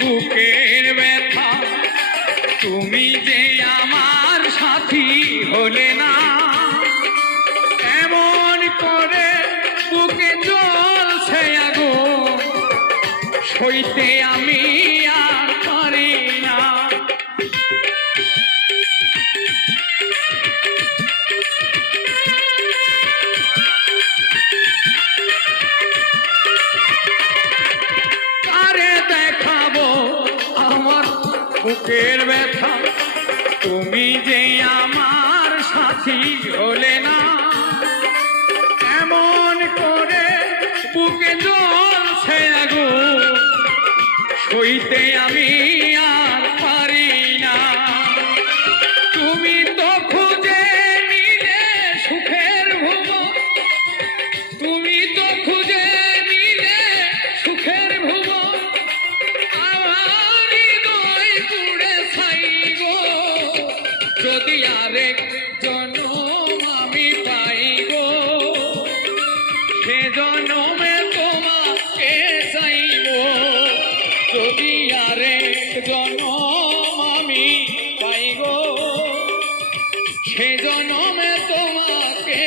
বুকের ব্যথা, তুমি যে আমার সাথী হলে না, এমন করে বুকে জ্বলছে আগুন, সইতে আমি আর পারি না। কারে দেখাবো আমার বুকের ব্যথা, তুমি যে আমার সাথী হলে না, এমন করে বুকে জ্বলছে আগুন, সইতে আমি আর পারি না। তুমি তো খুঁজে নিলে সুখের ভুবন, তুমি তো খুঁজে নিলে সুখের ভুবন, আমার হৃদয় পুড়ে ছাইব, যদি আরেক জনম আমি পাইব, সে জনমে তোমাকে চাইব, যদি আরেক জনম আমি পাইব, সে জনমে তোমাকে